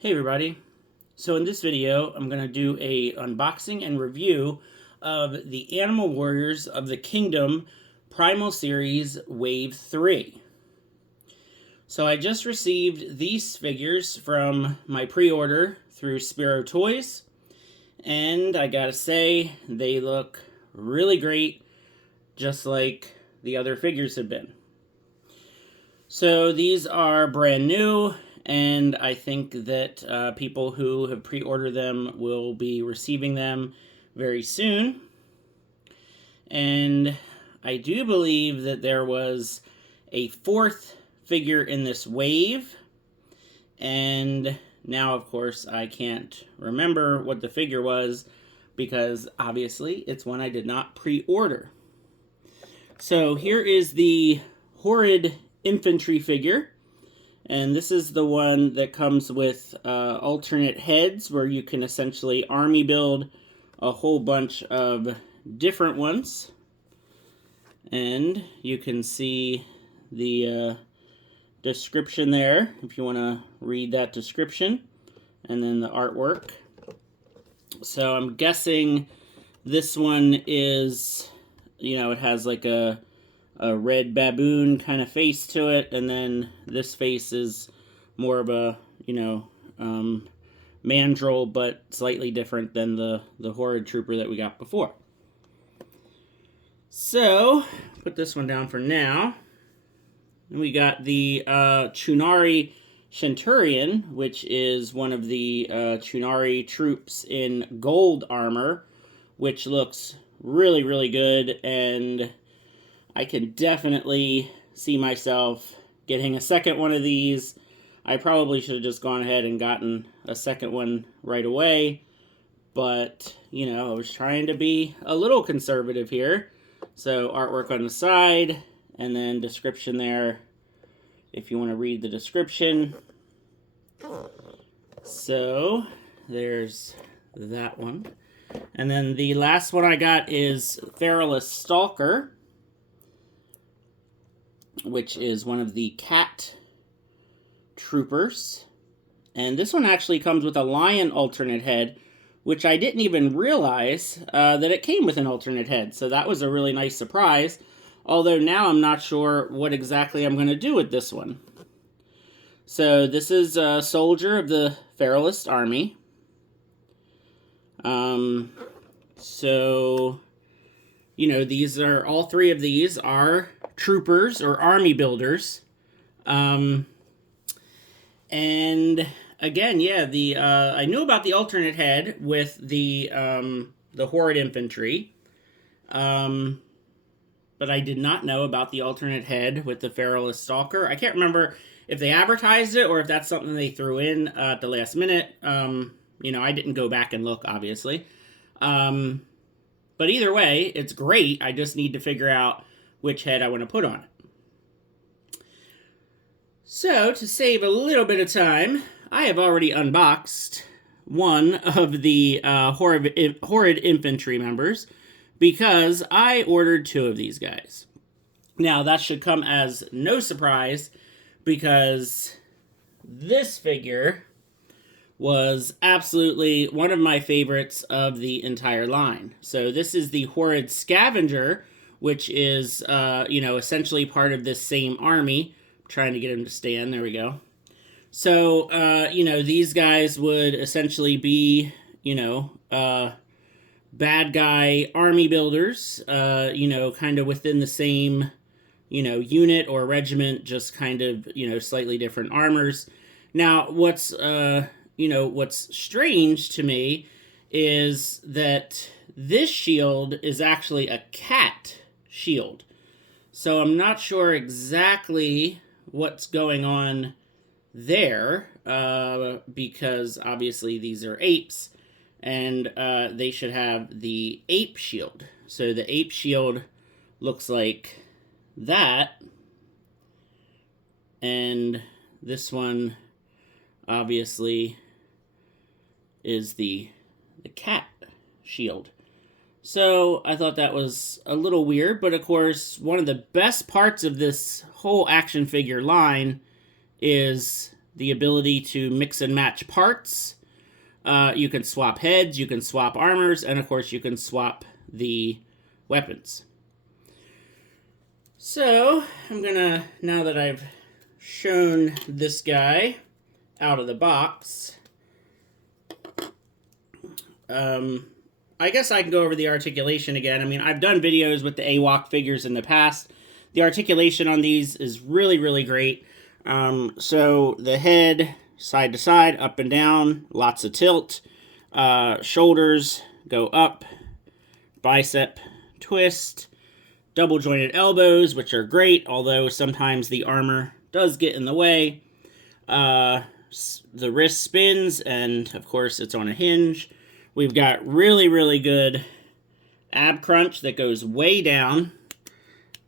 Hey everybody. So in this video, I'm going to do a unboxing and review of the Animal Warriors of the Kingdom Primal Series Wave 3. So I just received these figures from my pre-order through Spero Toys, and I gotta say, they look really great, just like the other figures have been. So these are brand new, and I think that people who have pre-ordered them will be receiving them very soon. And I do believe that there was a fourth figure in this wave, and now of course I can't remember what the figure was because obviously it's one I did not pre-order. So here is the Horrid Infantry figure. And this is the one that comes with alternate heads where you can essentially army build a whole bunch of different ones. And you can see the description there if you want to read that description. And then the artwork. So I'm guessing this one is, it has like a red baboon kind of face to it, and then this face is more of a, mandrill, but slightly different than the Horrid Trooper that we got before. So, put this one down for now. And we got the Chunari Centurion, which is one of the Chunari troops in gold armor, which looks really, really good, and I can definitely see myself getting a second one of these. I probably should have just gone ahead and gotten a second one right away. But, I was trying to be a little conservative here. So artwork on the side, and then description there if you want to read the description. So there's that one. And then the last one I got is feralis Stalker, which is one of the cat troopers. And this one actually comes with a lion alternate head, which I didn't even realize that it came with an alternate head. So that was a really nice surprise. Although now I'm not sure what exactly I'm going to do with this one. So this is a soldier of the Feralis army. All three of these are troopers or army builders. And again, yeah, I knew about the alternate head with the Horrid Infantry. But I did not know about the alternate head with the feralis Stalker. I can't remember if they advertised it or if that's something they threw in at the last minute. I didn't go back and look, obviously. But either way, it's great. I just need to figure out which head I want to put on it. So, to save a little bit of time, I have already unboxed one of the Horrid Infantry members because I ordered two of these guys. Now, that should come as no surprise because this figure was absolutely one of my favorites of the entire line. So this is the Horrid Scavenger, which is, essentially part of this same army. I'm trying to get him to stand. There we go. So, these guys would essentially be, bad guy army builders, kind of within the same, unit or regiment, just kind of, slightly different armors. Now, what's strange to me is that this shield is actually a cat shield. So I'm not sure exactly what's going on there, because obviously these are apes, and they should have the ape shield. So the ape shield looks like that, and this one obviously is the cat shield. So I thought that was a little weird, but of course, one of the best parts of this whole action figure line is the ability to mix and match parts. You can swap heads, you can swap armors, and of course you can swap the weapons. So, I'm gonna, now that I've shown this guy out of the box, I guess I can go over the articulation again. I mean, I've done videos with the AWOK figures in the past. The articulation on these is really, really great. So the head, side to side, up and down, lots of tilt. Shoulders go up, bicep twist, double jointed elbows, which are great, although sometimes the armor does get in the way. The wrist spins, and of course it's on a hinge. We've got really, really good ab crunch that goes way down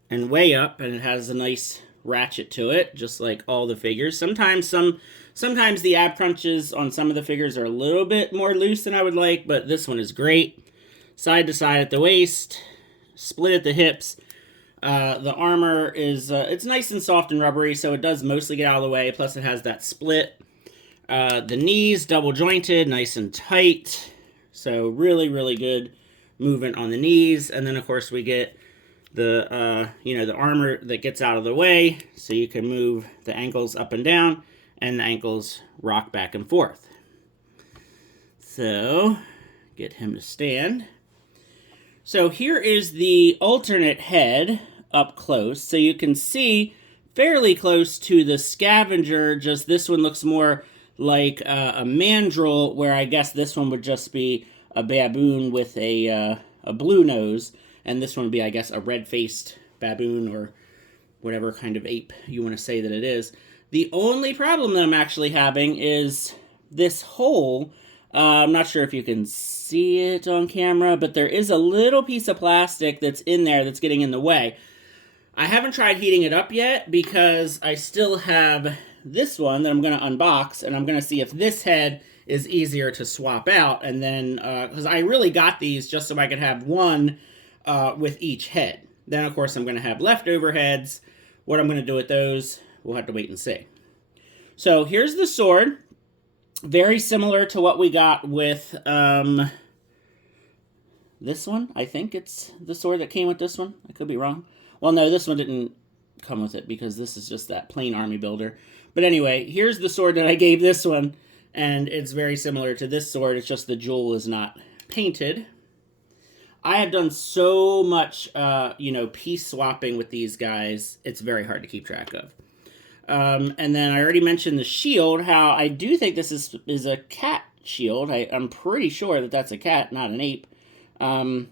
and way up, and it has a nice ratchet to it, just like all the figures. Sometimes the ab crunches on some of the figures are a little bit more loose than I would like, but this one is great. Side to side at the waist, split at the hips. The armor is, it's nice and soft and rubbery, so it does mostly get out of the way, plus it has that split. The knees, double jointed, nice and tight. So really, really good movement on the knees. And then, of course, we get the, the armor that gets out of the way, so you can move the ankles up and down, and the ankles rock back and forth. So, get him to stand. So here is the alternate head up close. So you can see fairly close to the scavenger, just this one looks more like a mandrill, where I guess this one would just be a baboon with a blue nose, and this one would be, I guess, a red-faced baboon or whatever kind of ape you want to say that it is. The only problem that I'm actually having is this hole. I'm not sure if you can see it on camera, but there is a little piece of plastic that's in there that's getting in the way. I haven't tried heating it up yet because I still have this one that I'm going to unbox, and I'm going to see if this head is easier to swap out. And then, because I really got these just so I could have one with each head. Then, of course, I'm going to have leftover heads. What I'm going to do with those, we'll have to wait and see. So here's the sword. Very similar to what we got with this one. I think it's the sword that came with this one. I could be wrong. Well, no, this one didn't come with it because this is just that plain army builder. But anyway, here's the sword that I gave this one, and it's very similar to this sword. It's just the jewel is not painted. I have done so much, piece swapping with these guys. It's very hard to keep track of. And then I already mentioned the shield, how I do think this is a cat shield. I'm pretty sure that that's a cat, not an ape. So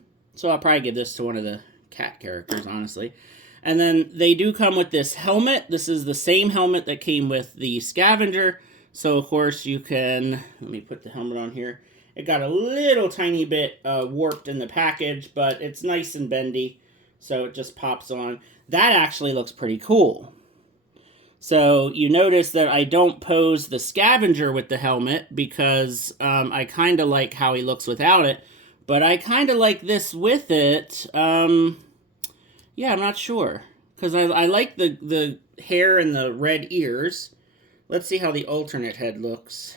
I'll probably give this to one of the cat characters, honestly. And then they do come with this helmet. This is the same helmet that came with the scavenger. So, of course, you can... Let me put the helmet on here. It got a little tiny bit warped in the package, but it's nice and bendy. So it just pops on. That actually looks pretty cool. So you notice that I don't pose the scavenger with the helmet because I kind of like how he looks without it. But I kind of like this with it. Yeah, I'm not sure. Because I like the hair and the red ears. Let's see how the alternate head looks.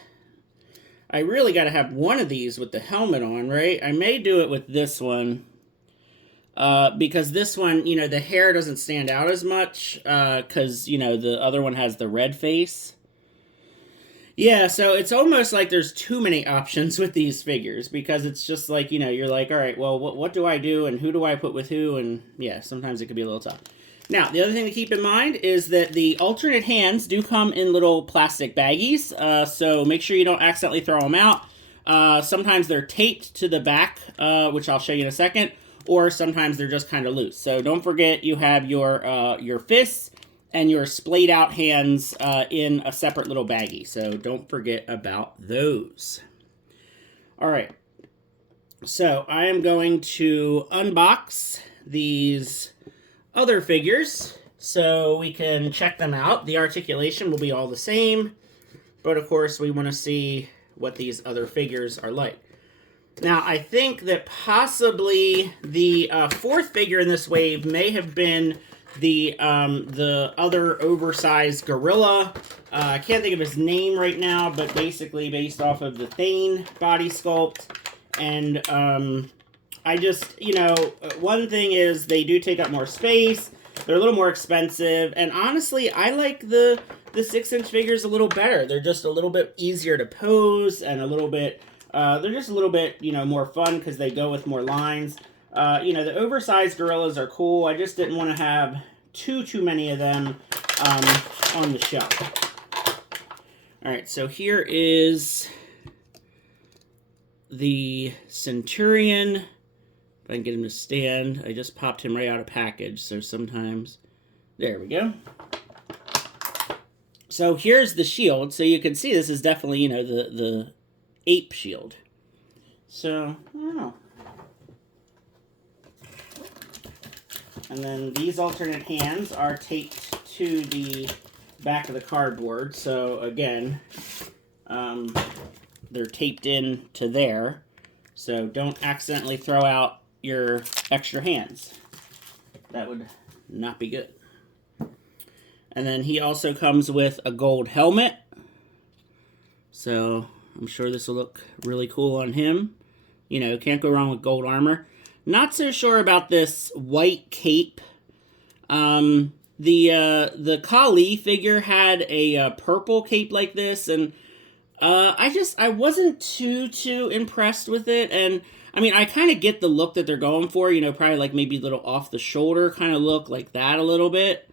I really got to have one of these with the helmet on, right? I may do it with this one. Because this one, the hair doesn't stand out as much. Because, the other one has the red face. Yeah, so it's almost like there's too many options with these figures, because it's just like, you're like, all right, well, what do I do, and who do I put with who, and yeah, sometimes it could be a little tough. Now, the other thing to keep in mind is that the alternate hands do come in little plastic baggies, so make sure you don't accidentally throw them out. Sometimes they're taped to the back, which I'll show you in a second, or sometimes they're just kind of loose. So don't forget you have your fists and your splayed out hands in a separate little baggie. So don't forget about those. All right. So I am going to unbox these other figures so we can check them out. The articulation will be all the same, but of course we want to see what these other figures are like. Now, I think that possibly the fourth figure in this wave may have been the other oversized gorilla. I can't think of his name right now, but basically based off of the Thane body sculpt. And I just, you know, one thing is they do take up more space. They're a little more expensive. And honestly, I like the 6-inch figures a little better. They're just a little bit easier to pose and a little bit, they're just a little bit, you know, more fun because they go with more lines. You know, the oversized gorillas are cool. I just didn't want to have too many of them on the shelf. All right, so here is the Centurion. If I can get him to stand. I just popped him right out of package, so sometimes... There we go. So here's the shield. So you can see this is definitely, you know, the ape shield. So, I don't know. And then these alternate hands are taped to the back of the cardboard. So again, they're taped in to there. So don't accidentally throw out your extra hands. That would not be good. And then he also comes with a gold helmet. So I'm sure this will look really cool on him. You know, can't go wrong with gold armor. Not so sure about this white cape. The Kali figure had a purple cape like this, and I wasn't too impressed with it. And I mean, I kind of get the look that they're going for, you know, probably like maybe a little off the shoulder kind of look like that a little bit.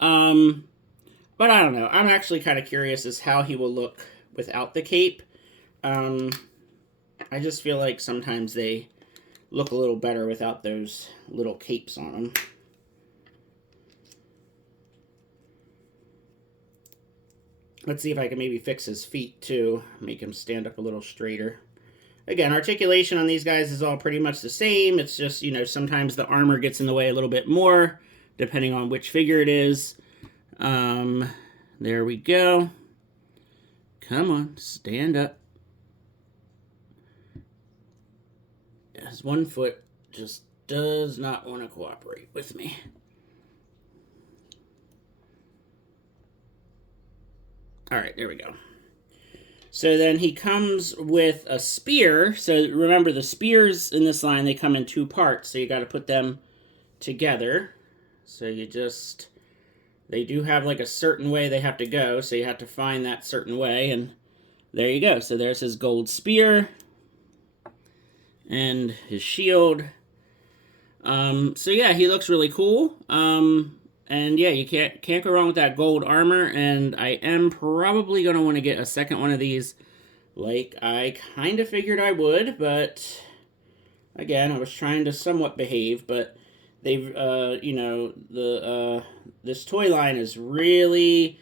But I don't know. I'm actually kind of curious as how he will look without the cape. I just feel like sometimes they look a little better without those little capes on them. Let's see if I can maybe fix his feet too, make him stand up a little straighter. Again, articulation on these guys is all pretty much the same. It's just, you know, sometimes the armor gets in the way a little bit more, depending on which figure it is. There we go. Come on, stand up. His one foot just does not want to cooperate with me. All right, there we go. So then he comes with a spear. So remember, the spears in this line, they come in 2 parts. So you got to put them together. So you just, they do have like a certain way they have to go. So you have to find that certain way. And there you go. So there's his gold spear. And his shield. So yeah, he looks really cool. And yeah, you can't go wrong with that gold armor. And I am probably going to want to get a second one of these, like I kind of figured I would. But again, I was trying to somewhat behave. But they've, you know, this toy line is really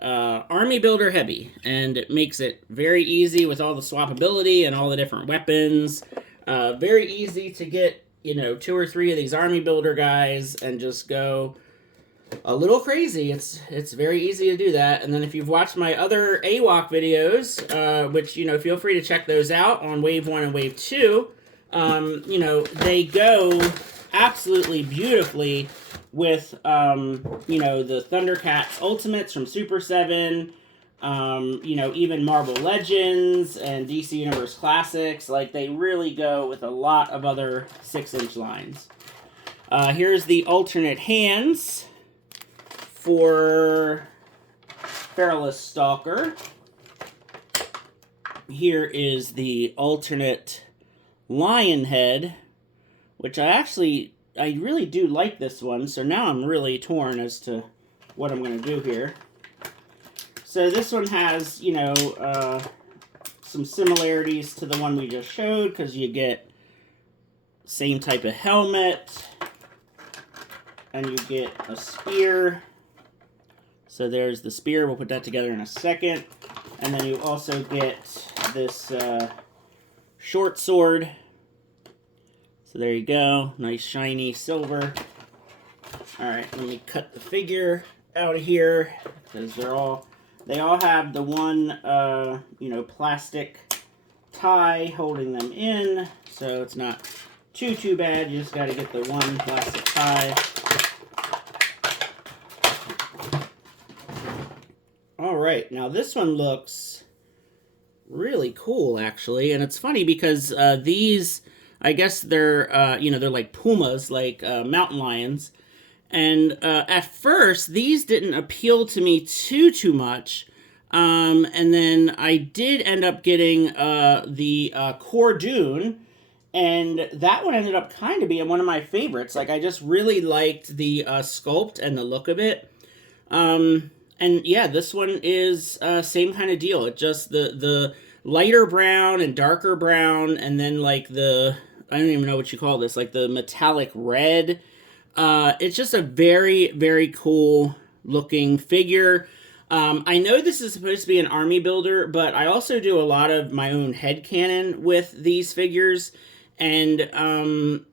army builder heavy, and it makes it very easy with all the swappability and all the different weapons. Very easy to get, you know, 2 or 3 of these army builder guys and just go a little crazy. It's very easy to do that. And then if you've watched my other AWOK videos, which, you know, feel free to check those out on Wave 1 and Wave 2, you know, they go absolutely beautifully with, you know, the Thundercats Ultimates from Super 7, you know, even Marvel Legends and DC Universe Classics. Like, they really go with a lot of other 6-inch lines. Here's the alternate hands for Feralis Stalker. Here is the alternate lion head, which I really do like this one, so now I'm really torn as to what I'm going to do here. So this one has, you know, some similarities to the one we just showed, because you get same type of helmet, and you get a spear. So there's the spear. We'll put that together in a second. And then you also get this short sword. So there you go. Nice shiny silver. Alright, let me cut the figure out of here, because they all have the one, you know, plastic tie holding them in. So it's not too bad. You just got to get the one plastic tie. right, now this one looks really cool, actually. And it's funny because these, I guess they're, you know, they're like pumas, like mountain lions. And at first, these didn't appeal to me too much. And then I did end up getting the Cordoon, and that one ended up kind of being one of my favorites. Like, I just really liked the sculpt and the look of it. And yeah, this one is same kind of deal. It just the lighter brown and darker brown, and then like the, I don't even know what you call this, like the metallic red. It's just a very cool looking figure. I know this is supposed to be an army builder, but I also do a lot of my own headcanon with these figures. And,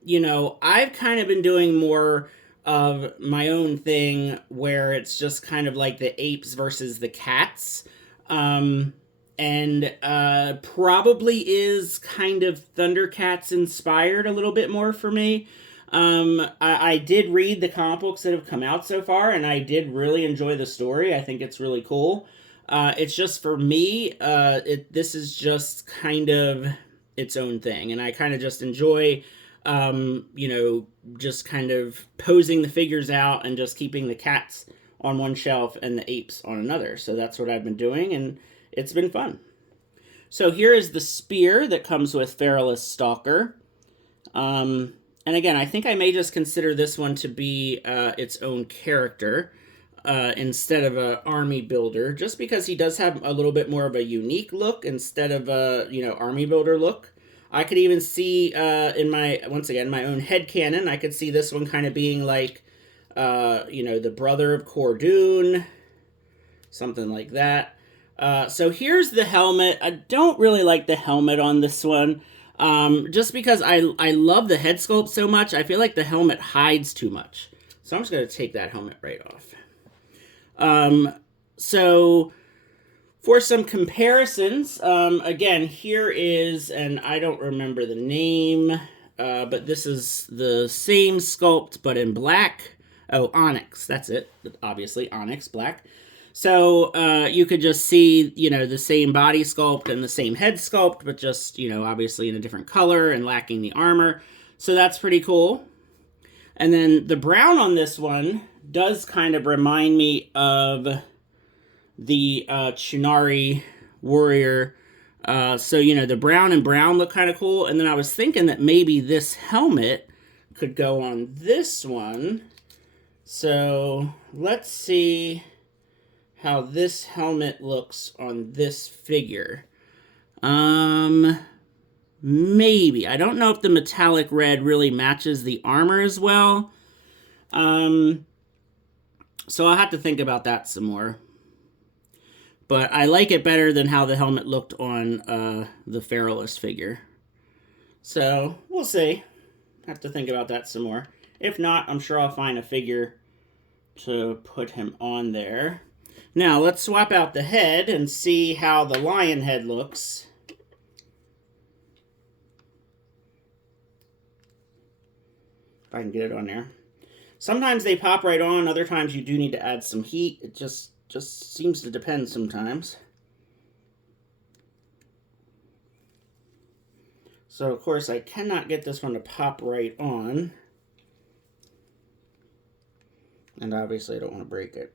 you know, I've kind of been doing more of my own thing where it's just kind of like the apes versus the cats. And probably is kind of Thundercats inspired a little bit more for me. I did read the comic books that have come out so far, and I did really enjoy the story. I think it's really cool. It's just, for me, this is just kind of its own thing, and I kind of just enjoy, you know, just kind of posing the figures out and just keeping the cats on one shelf and the apes on another. So that's what I've been doing, and it's been fun. So here is the spear that comes with Feralis Stalker. And again, I think I may just consider this one to be its own character instead of an army builder, just because he does have a little bit more of a unique look instead of a, you know, army builder look. I could even see in my, once again, my own headcanon, I could see this one kind of being like, you know, the brother of Cordoon, something like that. So here's the helmet. I don't really like the helmet on this one. Just because I love the head sculpt so much, I feel like the helmet hides too much. So I'm just going to take that helmet right off. So for some comparisons, again, here is, and I don't remember the name, but this is the same sculpt, but in black. Oh, Onyx, that's it. Obviously, Onyx, black. So you could just see, you know, the same body sculpt and the same head sculpt, but just, you know, obviously in a different color and lacking the armor. So that's pretty cool. And then the brown on this one does kind of remind me of the Chunari warrior. So, you know, the brown and brown look kind of cool. And then I was thinking that maybe this helmet could go on this one. So let's see how this helmet looks on this figure. Maybe. I don't know if the metallic red really matches the armor as well. So I'll have to think about that some more. But I like it better than how the helmet looked on the Feralis figure. So, we'll see. Have to think about that some more. If not, I'm sure I'll find a figure to put him on there. Now, let's swap out the head and see how the lion head looks. If I can get it on there. Sometimes they pop right on, other times you do need to add some heat. It just seems to depend sometimes. So, of course, I cannot get this one to pop right on. And obviously I don't want to break it.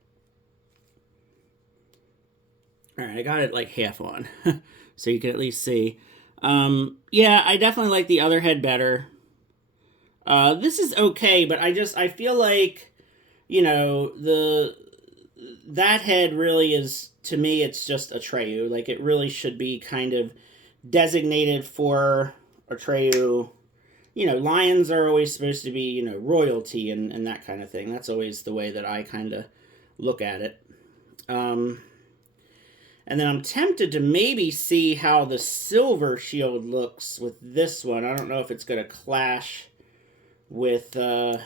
Alright, I got it like half on, so you can at least see. Yeah, I definitely like the other head better. This is okay, but I feel like, you know, that head really is, to me, it's just Atreyu. Like, it really should be kind of designated for Atreyu. You know, lions are always supposed to be, you know, royalty and that kind of thing. That's always the way that I kind of look at it. And then I'm tempted to maybe see how the silver shield looks with this one. I don't know if it's going to clash with the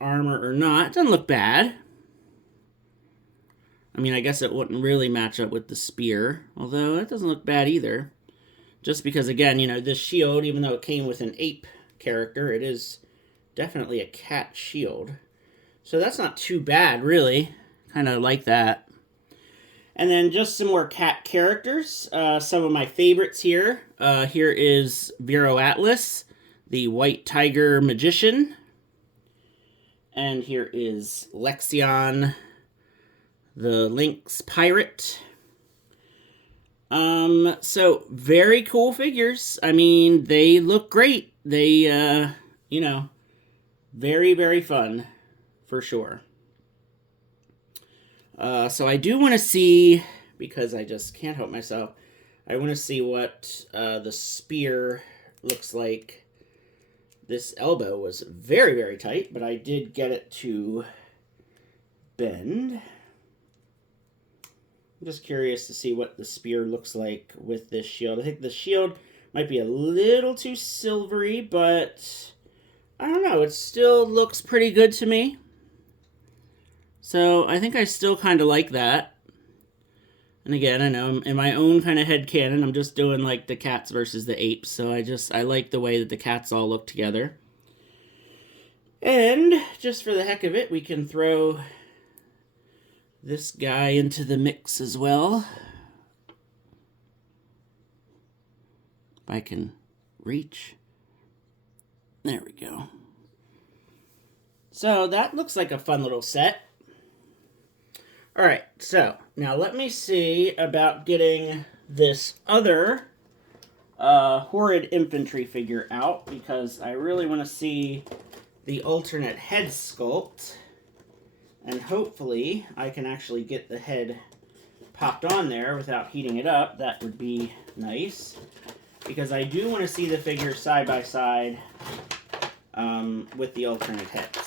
armor or not. It doesn't look bad. I mean, I guess it wouldn't really match up with the spear, although it doesn't look bad either. Just because, again, you know, this shield, even though it came with an ape character, it is definitely a cat shield. So that's not too bad, really. kind of like that. And then just some more cat characters. Some of my favorites here. Here is Spero Atlas, the white tiger magician. And here is Lexion, the lynx pirate. So very cool figures. I mean, they look great. They, you know, very, very fun for sure. So I do want to see, because I just can't help myself, I want to see what the spear looks like. This elbow was very, very tight, but I did get it to bend. I'm just curious to see what the spear looks like with this shield. I think the shield might be a little too silvery, but I don't know. It still looks pretty good to me. So I think I still kind of like that. And again, I know in my own kind of headcanon, I'm just doing like the cats versus the apes. So I like the way that the cats all look together. And just for the heck of it, we can throw this guy into the mix as well. If I can reach. There we go. So that looks like a fun little set. Alright, so now let me see about getting this other horrid infantry figure out, because I really want to see the alternate head sculpt, and hopefully I can actually get the head popped on there without heating it up. That would be nice, because I do want to see the figure side by side with the alternate heads.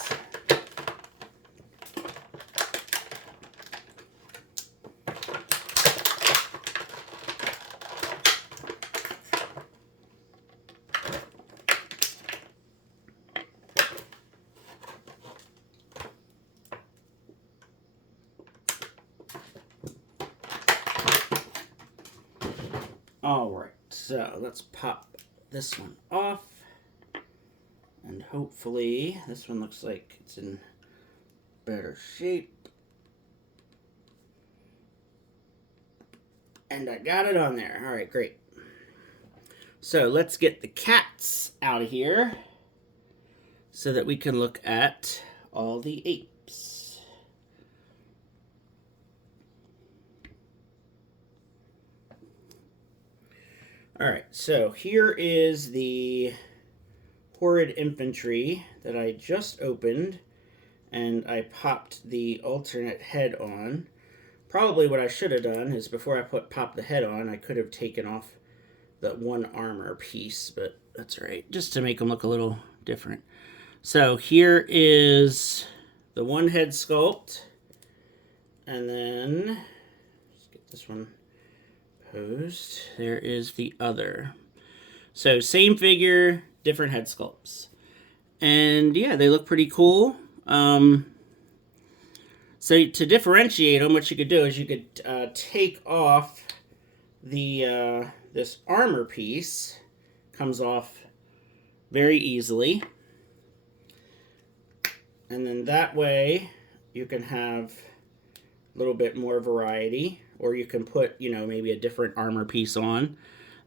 Alright, so let's pop this one off, and hopefully this one looks like it's in better shape. And I got it on there. Alright, great. So let's get the cats out of here so that we can look at all the apes. Alright, so here is the horrid infantry that I just opened, and I popped the alternate head on. Probably what I should have done is before I popped the head on, I could have taken off that one armor piece, but that's all right, just to make them look a little different. So here is the one head sculpt, and then let's get this one posed. There is the other. So same figure, different head sculpts. And yeah, they look pretty cool. So to differentiate them, what you could do is you could take off the this armor piece. Comes off very easily. And then that way you can have a little bit more variety. Or you can put, you know, maybe a different armor piece on.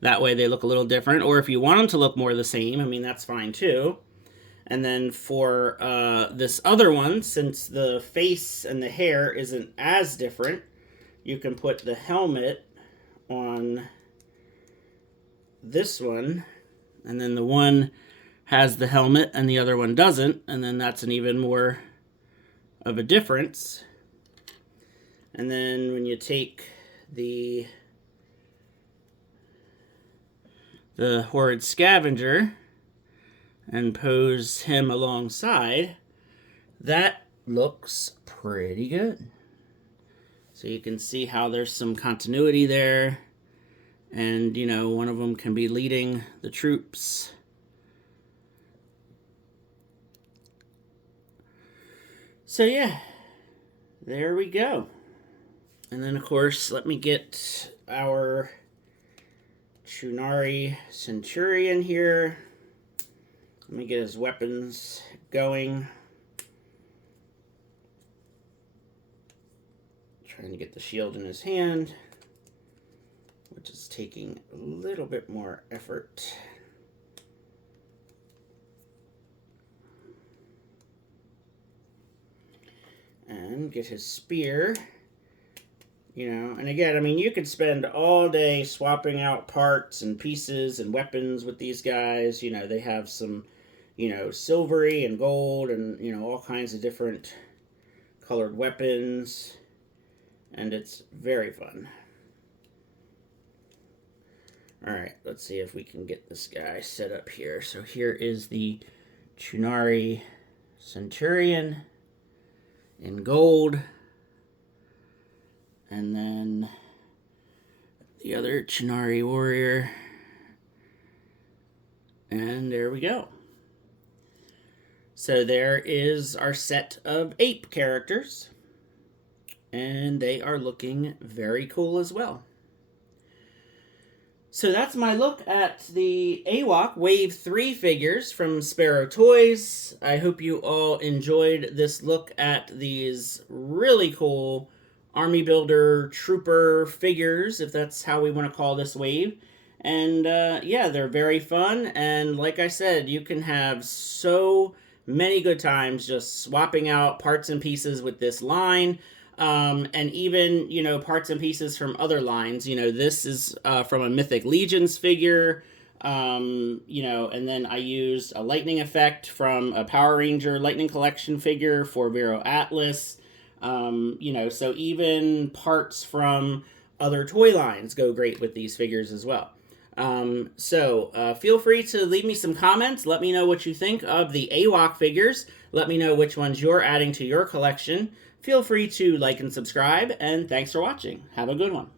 That way they look a little different. Or if you want them to look more the same, I mean, that's fine too. And then for this other one, since the face and the hair isn't as different, you can put the helmet on this one. And then the one has the helmet and the other one doesn't. And then that's an even more of a difference. And then when you take the horrid scavenger and pose him alongside, that looks pretty good. So you can see how there's some continuity there. And, you know, one of them can be leading the troops. So yeah, there we go. And then, of course, let me get our Chunari Centurion here. Let me get his weapons going. trying to get the shield in his hand, which is taking a little bit more effort. And get his spear. You know, and again, I mean, you could spend all day swapping out parts and pieces and weapons with these guys. You know, they have some, you know, silvery and gold and, you know, all kinds of different colored weapons. And it's very fun. Alright, let's see if we can get this guy set up here. So here is the Chunari Centurion in gold. And then the other Chunari warrior. And there we go. So there is our set of ape characters. And they are looking very cool as well. So that's my look at the AWOK Wave 3 figures from Spero Toys. I hope you all enjoyed this look at these really cool Army Builder Trooper figures, if that's how we want to call this wave. And yeah, they're very fun. And like I said, you can have so many good times just swapping out parts and pieces with this line. And even, you know, parts and pieces from other lines. You know, this is from a Mythic Legions figure. You know, and then I used a lightning effect from a Power Ranger Lightning Collection figure for Vero Atlas. You know, so even parts from other toy lines go great with these figures as well. So feel free to leave me some comments. Let me know what you think of the AWOK figures. Let me know which ones you're adding to your collection. Feel free to like and subscribe, and thanks for watching. Have a good one.